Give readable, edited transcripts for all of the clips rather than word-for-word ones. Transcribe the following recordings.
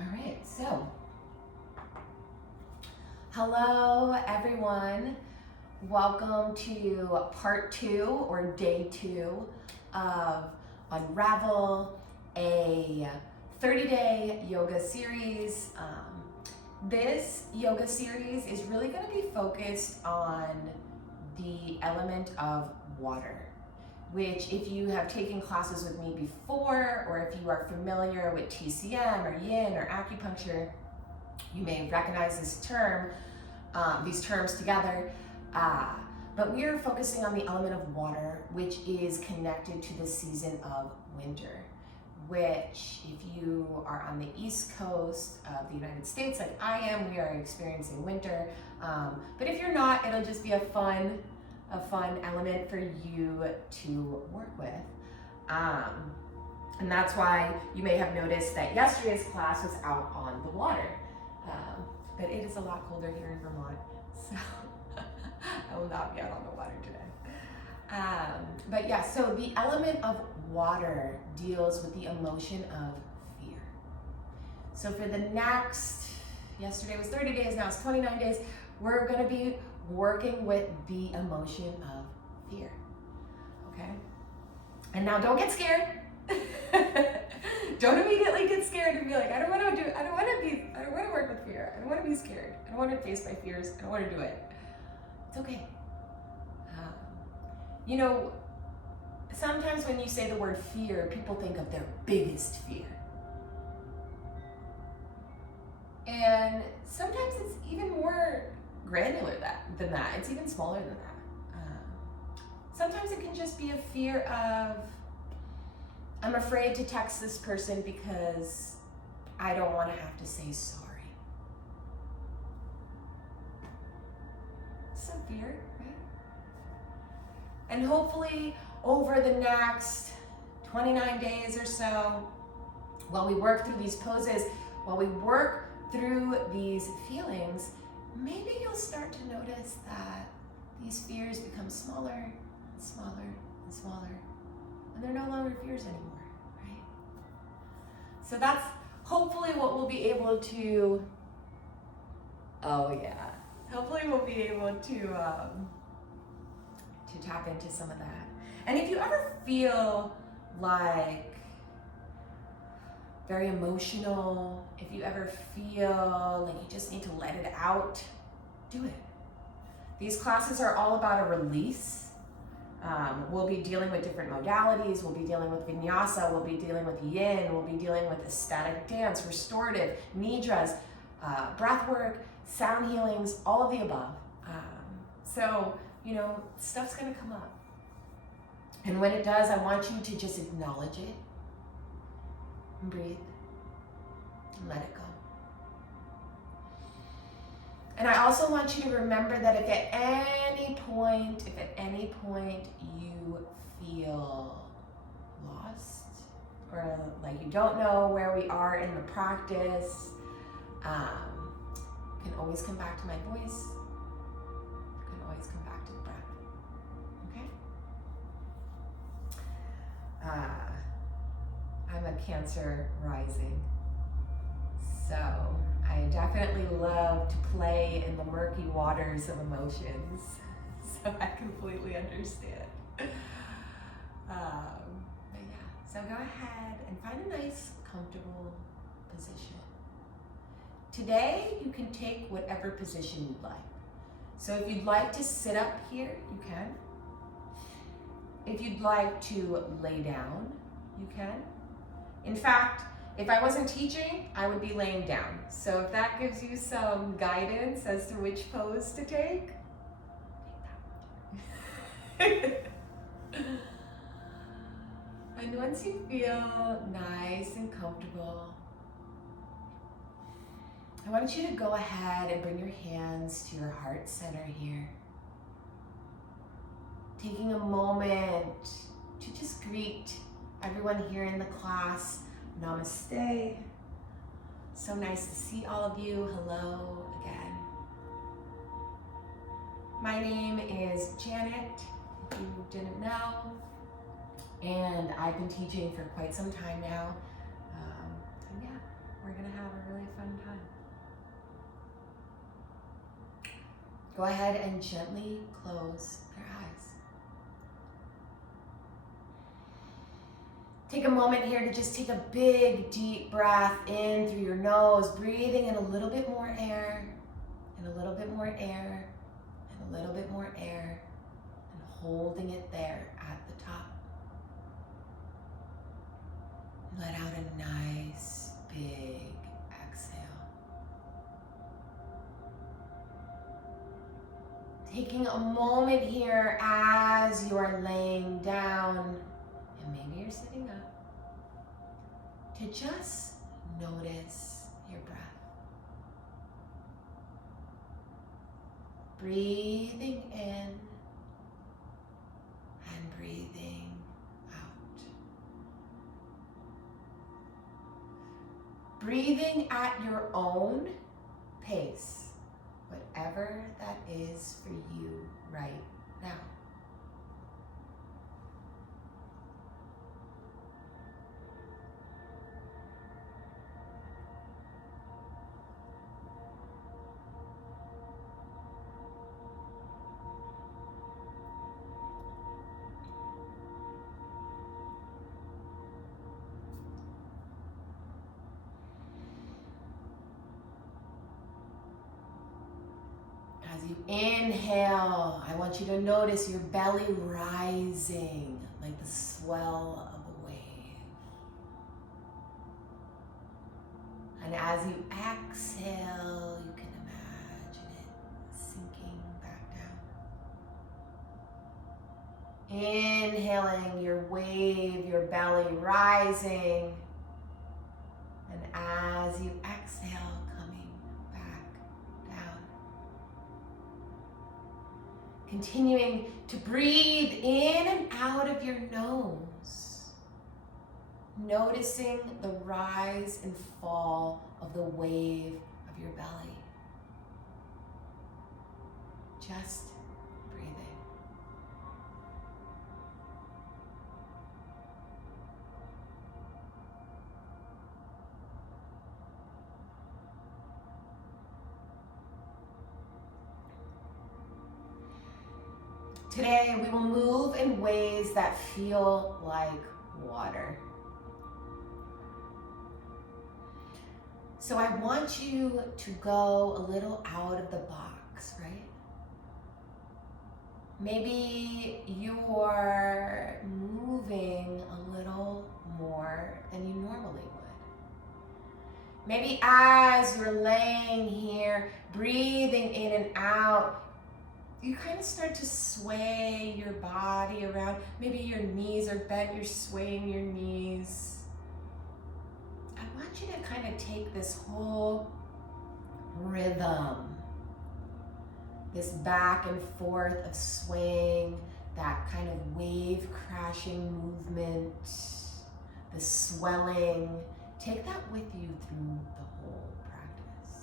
All right, so hello everyone. Welcome to part 2 or day 2 of Unravel, a 30-day yoga series. This yoga series is really going to be focused on the element of water, which if you have taken classes with me before, or if you are familiar with TCM or yin or acupuncture, you may recognize this term, these terms together. But we are focusing on the element of water, which is connected to the season of winter, which if you are on the East Coast of the United States, like I am, we are experiencing winter. But if you're not, it'll just be a fun element for you to work with. And that's why you may have noticed that yesterday's class was out on the water. But it is a lot colder here in Vermont, so I will not be out on the water today. But yeah, so the element of water deals with the emotion of fear. So for the next, yesterday was 30 days, now it's 29 days, we're gonna be working with the emotion of fear, okay? And now don't get scared. Don't immediately get scared and be like, I don't want to work with fear. I don't want to be scared. I don't want to face my fears. I don't want to do it. It's okay. Sometimes when you say the word fear, people think of their biggest fear. And sometimes it's even more granular than that. It's even smaller than that. Sometimes it can just be a fear of, I'm afraid to text this person because I don't want to have to say sorry. It's a fear, right? And hopefully over the next 29 days or so, while we work through these poses, while we work through these feelings, maybe you'll start to notice that these fears become smaller and smaller and smaller, and they're no longer fears anymore, right? So that's hopefully what we'll be able to, hopefully we'll be able to tap into some of that. And if you ever feel like very emotional, if you ever feel like you just need to let it out, do it. These classes are all about a release. We'll be dealing with different modalities. We'll be dealing with vinyasa. We'll be dealing with yin. We'll be dealing with ecstatic dance, restorative, nidras, breathwork, sound healings, all of the above. So, stuff's gonna come up. And when it does, I want you to just acknowledge it and breathe and let it go. And I also want you to remember that if at any point you feel lost or like you don't know where we are in the practice, you can always come back to my voice. You can always come back to the breath, okay? I'm a Cancer rising, so I definitely love to play in the murky waters of emotions, so I completely understand. But yeah, so go ahead and find a nice, comfortable position. Today, you can take whatever position you'd like. So if you'd like to sit up here, you can. If you'd like to lay down, you can. In fact, if I wasn't teaching, I would be laying down. So if that gives you some guidance as to which pose to take that one. And once you feel nice and comfortable, I want you to go ahead and bring your hands to your heart center here. Taking a moment to just greet everyone here in the class. Namaste. So nice to see all of you. Hello again. My name is Janet, if you didn't know, and I've been teaching for quite some time now. And yeah, we're gonna have a fun time. Go ahead and gently close your eyes. Take a moment here to just take a big, deep breath in through your nose, breathing in a little bit more air, and a little bit more air, and a little bit more air, and holding it there at the top. Let out a nice, big exhale. Taking a moment here as you are laying down, and maybe you're sitting up, to just notice your breath. Breathing in and breathing out. Breathing at your own pace, whatever that is for you right now. As you inhale, I want you to notice your belly rising like the swell of a wave. And as you exhale, you can imagine it sinking back down. Inhaling your wave, your belly rising. And as you exhale, continuing to breathe in and out of your nose, noticing the rise and fall of the wave of your belly. Just breathing. Today, we will move in ways that feel like water. So I want you to go a little out of the box, right? Maybe you're moving a little more than you normally would. Maybe as you're laying here, breathing in and out, you kind of start to sway your body around. Maybe your knees are bent, you're swaying your knees. I want you to kind of take this whole rhythm, this back and forth of swaying, that kind of wave crashing movement, the swelling. Take that with you through the whole practice.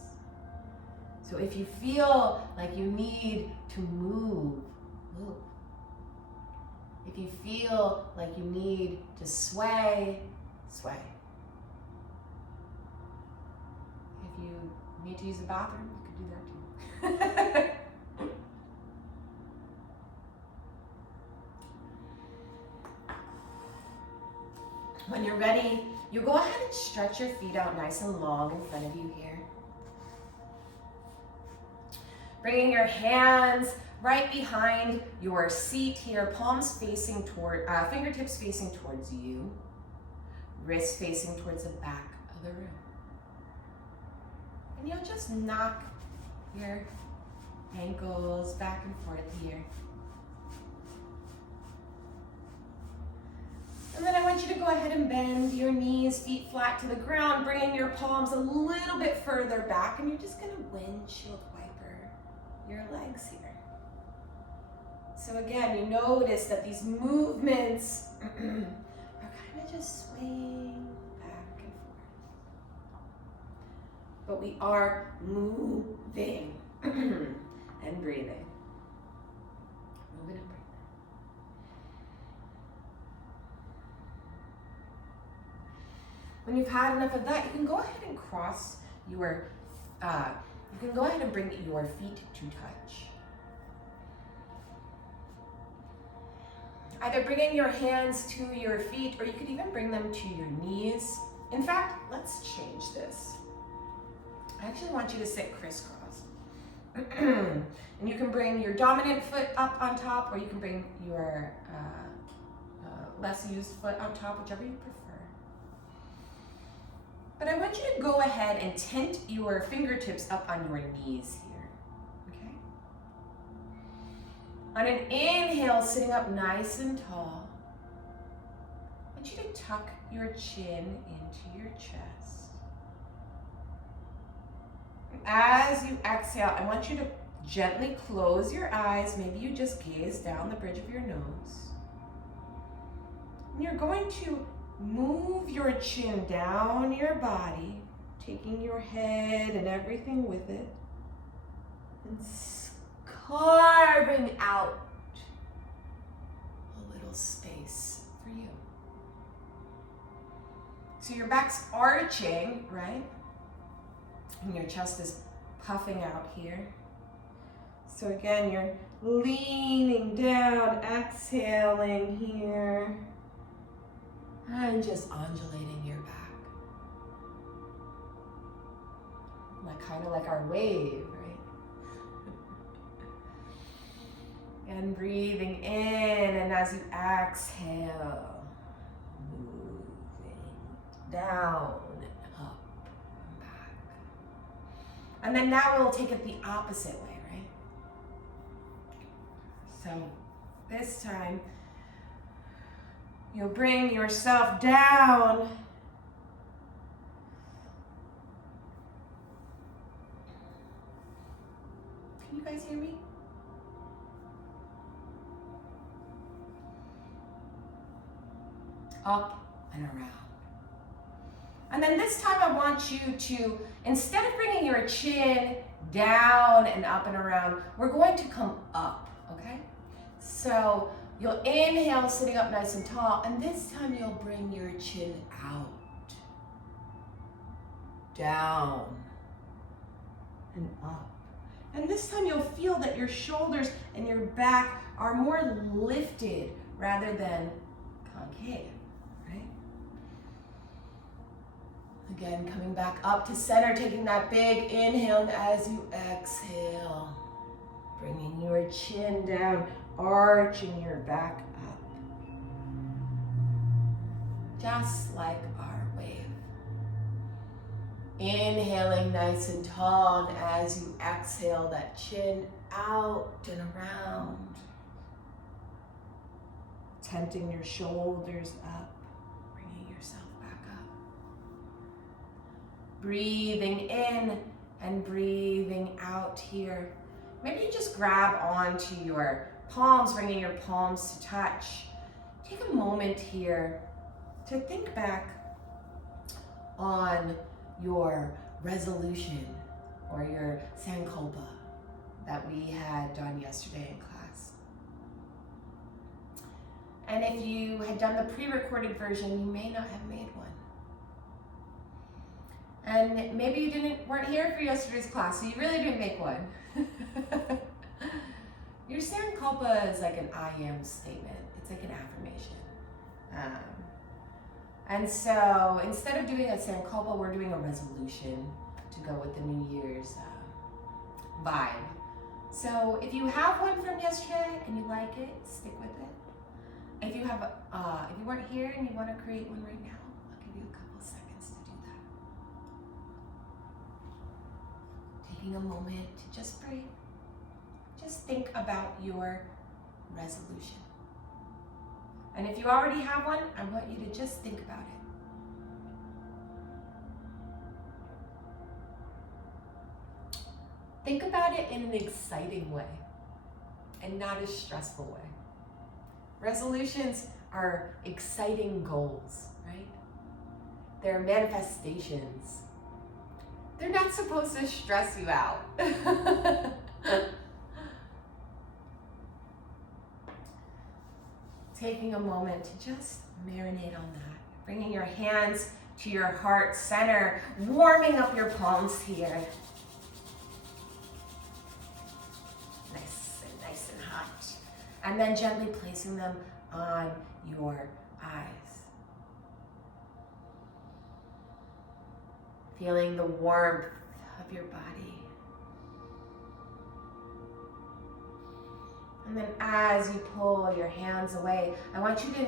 So if you feel like you need to move, move. If you feel like you need to sway, sway. If you need to use the bathroom, you can do that too. When you're ready, you go ahead and stretch your feet out nice and long in front of you here. Bringing your hands right behind your seat here, palms facing toward, fingertips facing towards you, wrists facing towards the back of the room. And you'll just knock your ankles back and forth here. And then I want you to go ahead and bend your knees, feet flat to the ground, bringing your palms a little bit further back, and you're just gonna windshield wiper your legs here. So again, you notice that these movements are kind of just swaying back and forth. But we are moving and breathing. Moving and breathing. When you've had enough of that, you can go ahead and cross you can go ahead and bring your feet to touch. Either bringing your hands to your feet, or you could even bring them to your knees. In fact, let's change this. I actually want you to sit crisscross. And you can bring your dominant foot up on top, or you can bring your less used foot on top, whichever you prefer. But I want you to go ahead and tent your fingertips up on your knees here, okay? On an inhale, sitting up nice and tall, I want you to tuck your chin into your chest. As you exhale, I want you to gently close your eyes. Maybe you just gaze down the bridge of your nose. And you're going to move your chin down your body, taking your head and everything with it, and carving out a little space for you. So your back's arching, right? And your chest is puffing out here. So again, you're leaning down, exhaling here, and just undulating your back. Kind of like our wave, right? And breathing in, and as you exhale, moving down, up, and back. And then now we'll take it the opposite way, right? So this time, you'll bring yourself down. Can you guys hear me? Up and around. And then this time I want you to, instead of bringing your chin down and up and around, we're going to come up, okay? So you'll inhale, sitting up nice and tall, and this time you'll bring your chin out, down, and up. And this time you'll feel that your shoulders and your back are more lifted rather than concave, right? Again, coming back up to center, taking that big inhale, and as you exhale, bringing your chin down, arching your back up. Just like our wave. Inhaling nice and tall, and as you exhale, that chin out and around. Tenting your shoulders up, bringing yourself back up. Breathing in and breathing out here. Maybe you just grab onto your palms, bringing your palms to touch. Take a moment here to think back on your resolution or your sankalpa that we had done yesterday in class. And if you had done the pre-recorded version, you may not have made one. And maybe you weren't here for yesterday's class, so you really didn't make one. Your sankalpa is like an I am statement. It's like an affirmation. And so instead of doing a sankalpa, we're doing a resolution to go with the New Year's vibe. So if you have one from yesterday and you like it, stick with it. If you weren't here and you want to create one right now, I'll give you a couple seconds to do that. Taking a moment to just breathe. Just think about your resolution. And if you already have one, I want you to just think about it. Think about it in an exciting way and not a stressful way. Resolutions are exciting goals, right? They're manifestations. They're not supposed to stress you out. Taking a moment to just marinate on that. Bringing your hands to your heart center, warming up your palms here. Nice and hot. And then gently placing them on your eyes. Feeling the warmth of your body. And then as you pull your hands away, I want you to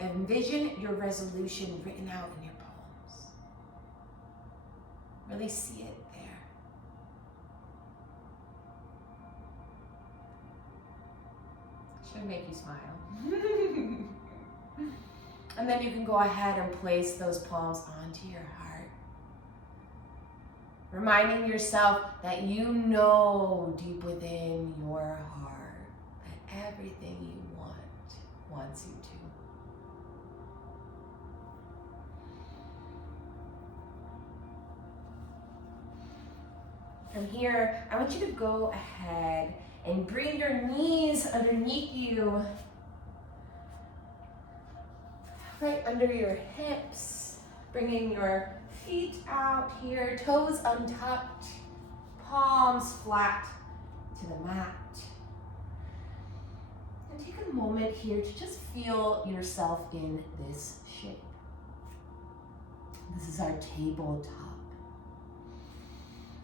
envision your resolution written out in your palms. Really see it there. Should make you smile. And then you can go ahead and place those palms onto your heart. Reminding yourself that you know deep within your heart that everything you want wants you to. From here, I want you to go ahead and bring your knees underneath you, right under your hips, bringing your feet out here, toes untucked, palms flat to the mat. And take a moment here to just feel yourself in this shape. This is our tabletop.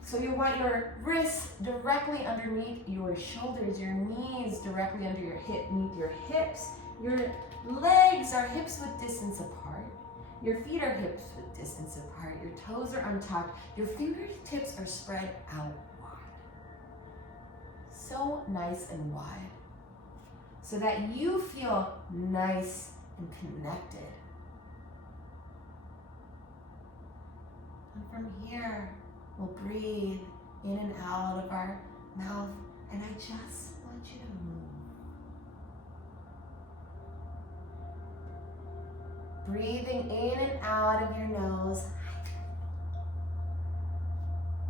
So you want your wrists directly underneath your shoulders, your knees directly under your hips. Your legs are hips width distance apart. Your feet are hips width distance apart. Your toes are untucked. Your fingertips are spread out wide. So nice and wide. So that you feel nice and connected. And from here, we'll breathe in and out of our mouth, and I just want you to move. Breathing in and out of your nose,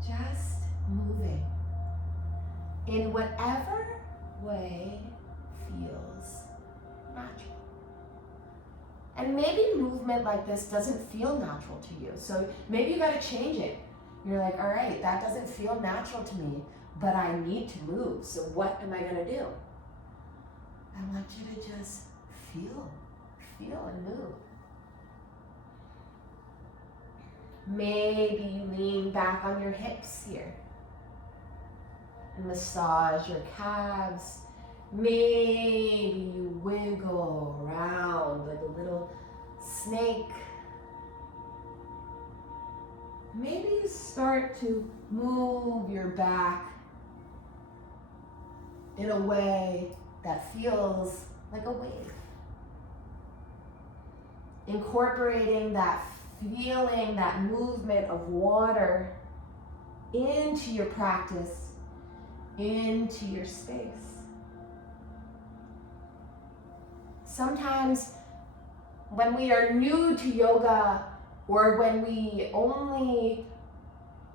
just moving in whatever way feels natural. And maybe movement like this doesn't feel natural to you, so maybe you gotta change it. You're like, all right, that doesn't feel natural to me, but I need to move, so what am I gonna do? I want you to just feel and move. Maybe you lean back on your hips here and massage your calves. Maybe you wiggle around like a little snake. Maybe you start to move your back in a way that feels like a wave. Incorporating that feeling, that movement of water into your practice, into your space. Sometimes when we are new to yoga, or when we only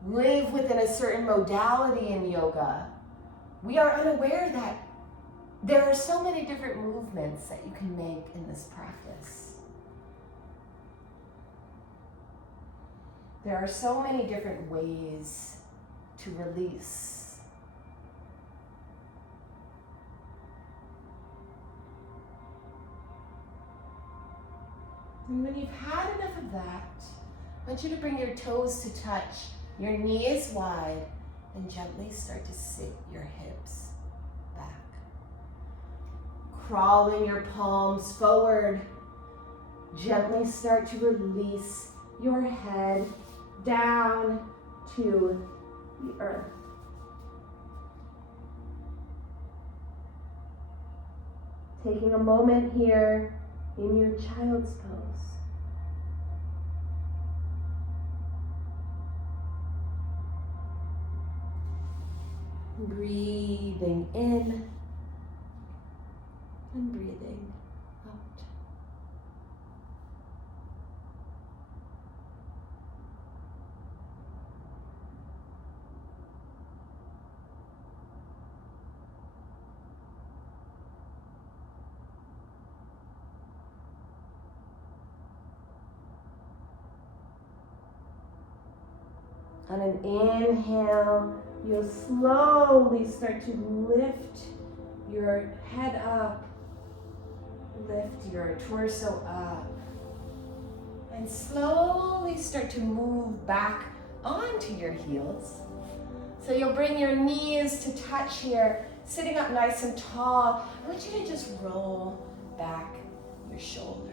live within a certain modality in yoga, we are unaware that there are so many different movements that you can make in this practice. There are so many different ways to release. And when you've had enough of that, I want you to bring your toes to touch, your knees wide, and gently start to sit your hips back. Crawling your palms forward, gently start to release your head down to the earth. Taking a moment here in your child's pose. Breathing in and breathing out. On an inhale, you'll slowly start to lift your head up, lift your torso up, and slowly start to move back onto your heels. So you'll bring your knees to touch here, sitting up nice and tall. I want you to just roll back your shoulders.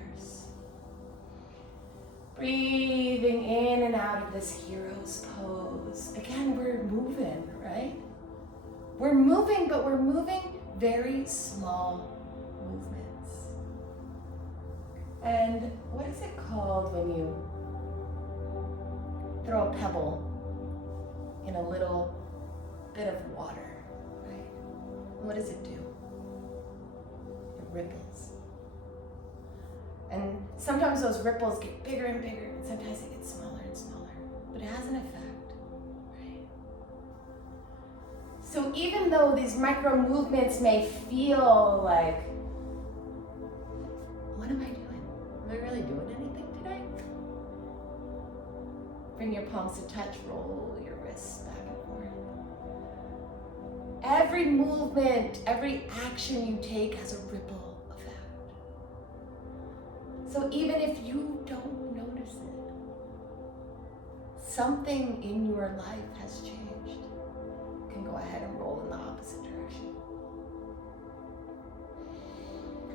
Breathing in and out of this hero's pose. Again, we're moving, right? We're moving, but we're moving very small movements. And what is it called when you throw a pebble in a little bit of water, right? What does it do? It ripples. And sometimes those ripples get bigger and bigger, and sometimes they get smaller and smaller, but it has an effect, right? So even though these micro movements may feel like, what am I doing? Am I really doing anything today? Bring your palms to touch, roll your wrists back and forth. Every movement, every action you take has a ripple effect. So even if you don't notice it, something in your life has changed. You can go ahead and roll in the opposite direction.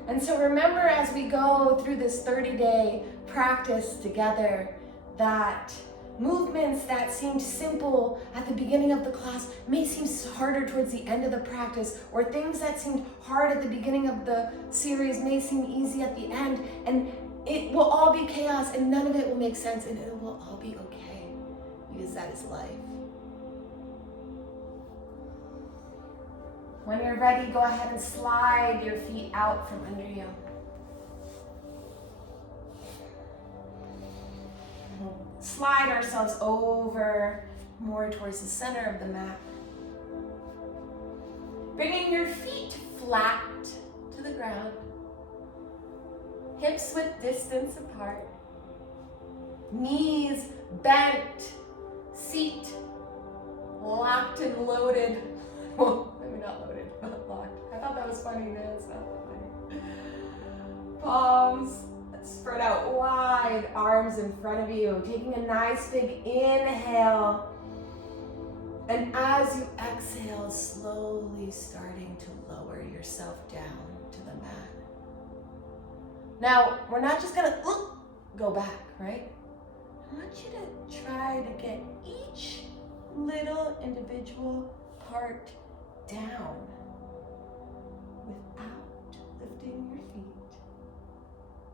And so remember, as we go through this 30-day practice together, that movements that seemed simple at the beginning of the class may seem harder towards the end of the practice, or things that seemed hard at the beginning of the series may seem easy at the end, and it will all be chaos and none of it will make sense, and it will all be okay, because that is life. When you're ready, go ahead and slide your feet out from under you. Slide ourselves over more towards the center of the mat. Bringing your feet flat to the ground. Hips with distance apart. Knees bent. Seat locked and loaded. Well, maybe not loaded, but locked. I thought that was funny, man. It's not that funny. Palms spread out wide, arms in front of you. Taking a nice big inhale. And as you exhale, slowly starting to lower yourself down to the mat. Now, we're not just gonna go back, right? I want you to try to get each little individual part down without lifting your feet,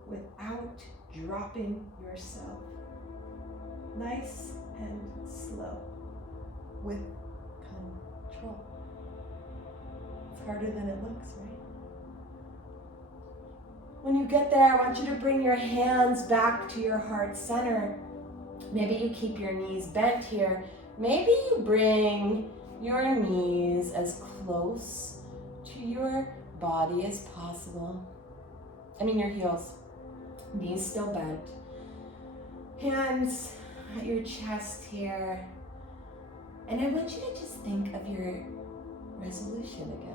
without dropping yourself. Nice and slow, with control. It's harder than it looks, right? When you get there, I want you to bring your hands back to your heart center. Maybe you keep your knees bent here. Maybe you bring your knees as close to your body as possible. Your heels. Knees still bent. Hands at your chest here. And I want you to just think of your resolution again.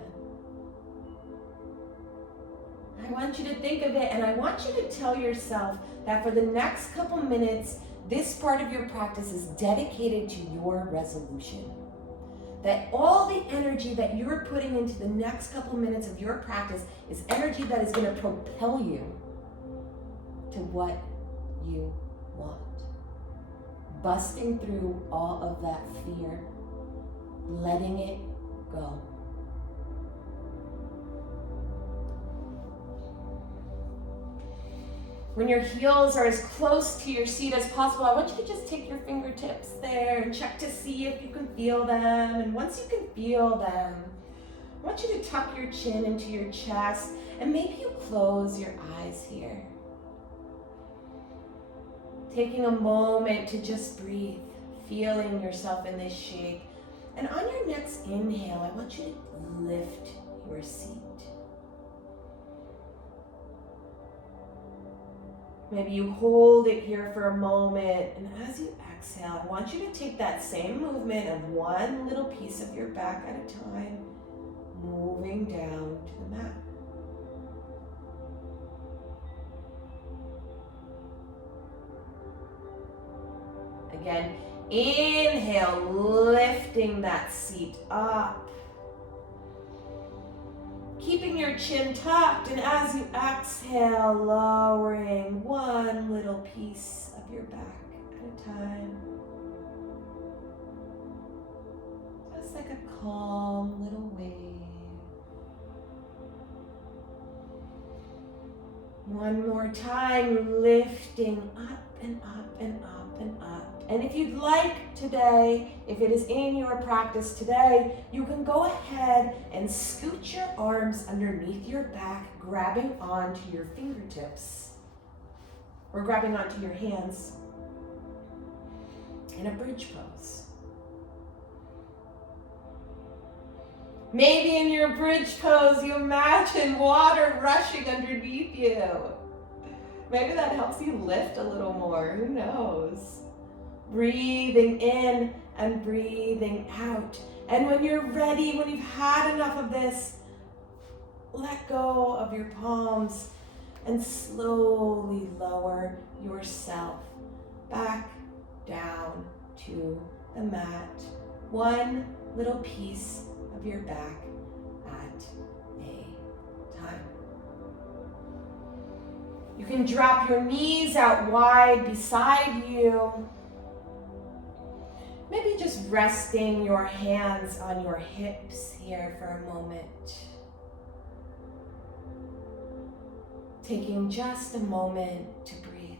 I want you to think of it, and I want you to tell yourself that for the next couple minutes, this part of your practice is dedicated to your resolution. That all the energy that you're putting into the next couple minutes of your practice is energy that is going to propel you to what you want. Busting through all of that fear, letting it go. When your heels are as close to your seat as possible, I want you to just take your fingertips there and check to see if you can feel them. And once you can feel them, I want you to tuck your chin into your chest, and maybe you close your eyes here. Taking a moment to just breathe, feeling yourself in this shape. And on your next inhale, I want you to lift your seat. Maybe you hold it here for a moment, and as you exhale, I want you to take that same movement of one little piece of your back at a time, moving down to the mat. Again, inhale, lifting that seat up. Keeping your chin tucked, and as you exhale, lowering one little piece of your back at a time. Just like a calm little wave. One more time, lifting up and up and up and up. And if you'd like today, if it is in your practice today, you can go ahead and scoot your arms underneath your back, grabbing onto your fingertips or grabbing onto your hands in a bridge pose. Maybe in your bridge pose, you imagine water rushing underneath you. Maybe that helps you lift a little more, who knows? Breathing in and breathing out. And when you're ready, when you've had enough of this, let go of your palms and slowly lower yourself back down to the mat. One little piece of your back at a time. You can drop your knees out wide beside you. Maybe just resting your hands on your hips here for a moment. Taking just a moment to breathe.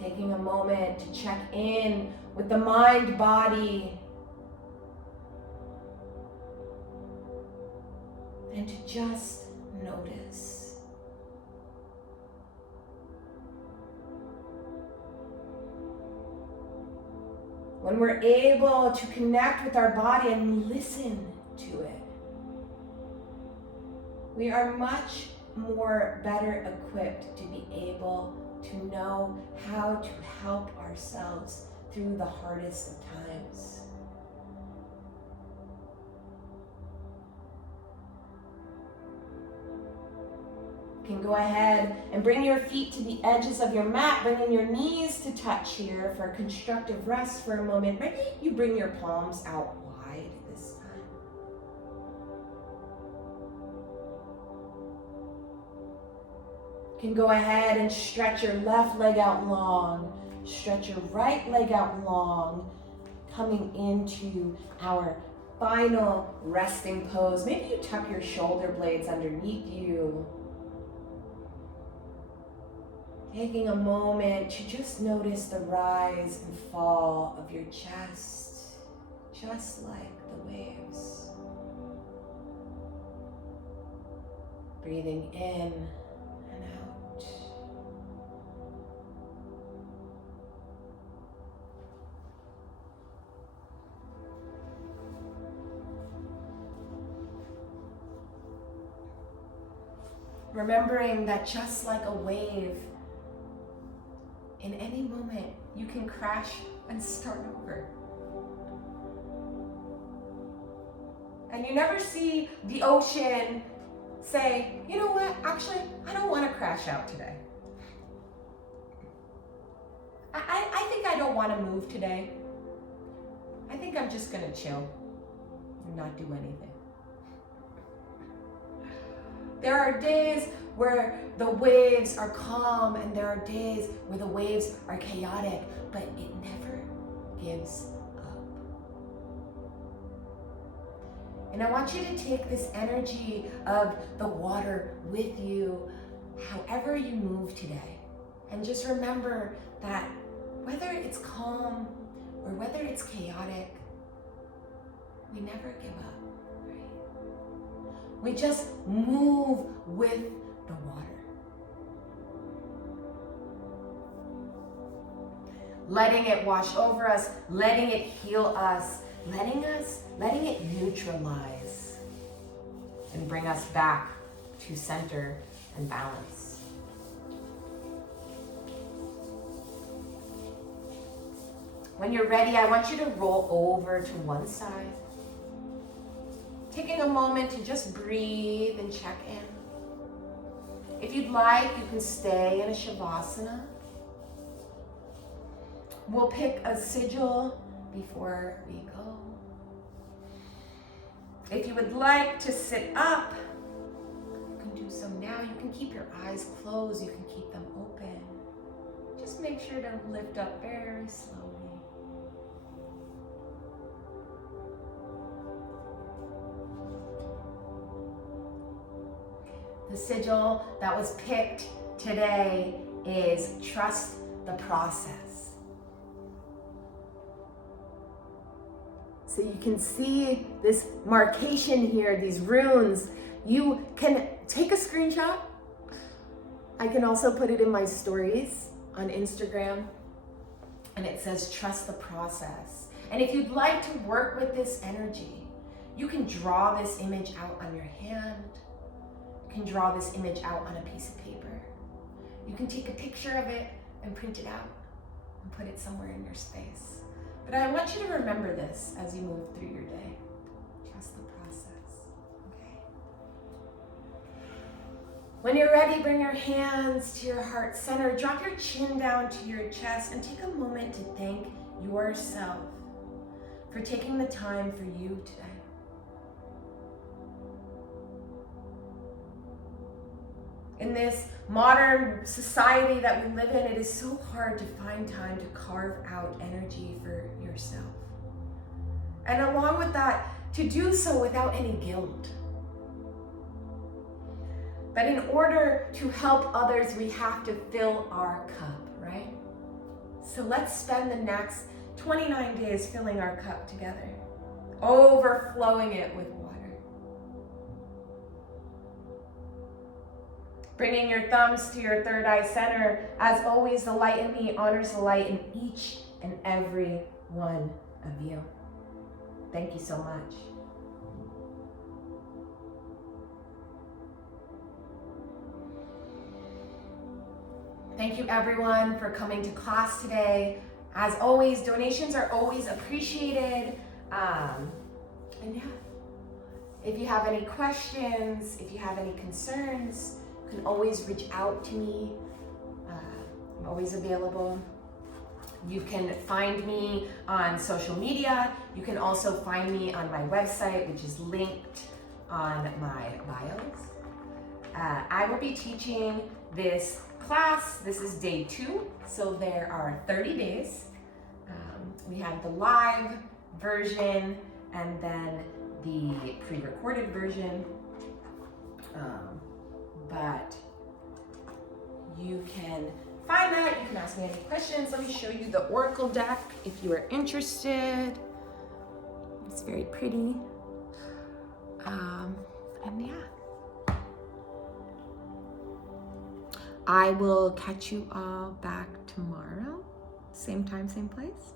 Taking a moment to check in with the mind, body, and to just notice. When we're able to connect with our body and listen to it, we are much more better equipped to be able to know how to help ourselves through the hardest of times. You can go ahead and bring your feet to the edges of your mat, bringing your knees to touch here for a constructive rest for a moment. Maybe you bring your palms out wide this time. You can go ahead and stretch your left leg out long, stretch your right leg out long, coming into our final resting pose. Maybe you tuck your shoulder blades underneath you. Taking a moment to just notice the rise and fall of your chest, just like the waves. Breathing in and out. Remembering that just like a wave, in any moment, you can crash and start over. And you never see the ocean say, you know what, actually, I don't want to crash out today. I think I don't want to move today. I think I'm just going to chill and not do anything. There are days where the waves are calm, and there are days where the waves are chaotic, but it never gives up. And I want you to take this energy of the water with you however you move today. And just remember that whether it's calm or whether it's chaotic, we never give up, right? We just move with the water. Letting it wash over us, letting it heal us, letting it neutralize and bring us back to center and balance. When you're ready, I want you to roll over to one side, taking a moment to just breathe and check in. If you'd like, you can stay in a shavasana. We'll pick a sigil before we go. If you would like to sit up, you can do so now. You can keep your eyes closed. You can keep them open. Just make sure to lift up very slowly. The sigil that was picked today is trust the process. So you can see this markation here, these runes. You can take a screenshot. I can also put it in my stories on Instagram. And it says, trust the process. And if you'd like to work with this energy, you can draw this image out on your hand. You can draw this image out on a piece of paper. You can take a picture of it and print it out and put it somewhere in your space. But I want you to remember this as you move through your day. Trust the process, okay? When you're ready, bring your hands to your heart center. Drop your chin down to your chest and take a moment to thank yourself for taking the time for you today. In this modern society that we live in, it is so hard to find time to carve out energy for yourself. And along with that, to do so without any guilt. But in order to help others, we have to fill our cup, right? So let's spend the next 29 days filling our cup together, overflowing it with water. Bringing your thumbs to your third eye center. As always, the light in me honors the light in each and every one of you. Thank you so much. Thank you everyone for coming to class today. As always, donations are always appreciated. And yeah, if you have any questions, if you have any concerns, you can always reach out to me. I'm always available. You can find me on social media. You can also find me on my website, which is linked on my bios. I will be teaching this class. This is day 2, so there are 30 days. We have the live version and then the pre-recorded version. But you can find that. You can ask me any questions. Let me show you the oracle deck if you are interested. It's very pretty. And yeah. I will catch you all back tomorrow. Same time, same place.